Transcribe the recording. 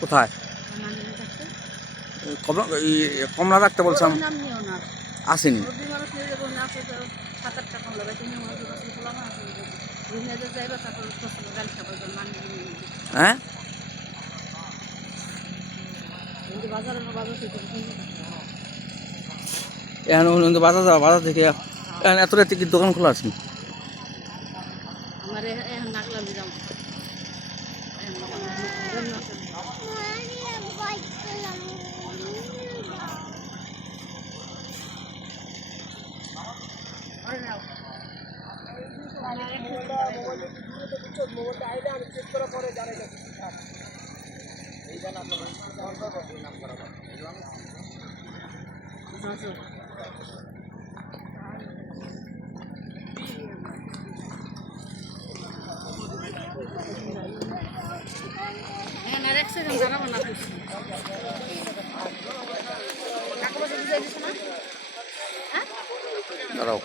কোথায়? কমলা রাখতে বলছিলাম, আসেনি। হ্যাঁ, এখন বাজার যাওয়া, বাজার থেকে এত রাতে কি দোকান খোলা আছে? দাঁড়াও।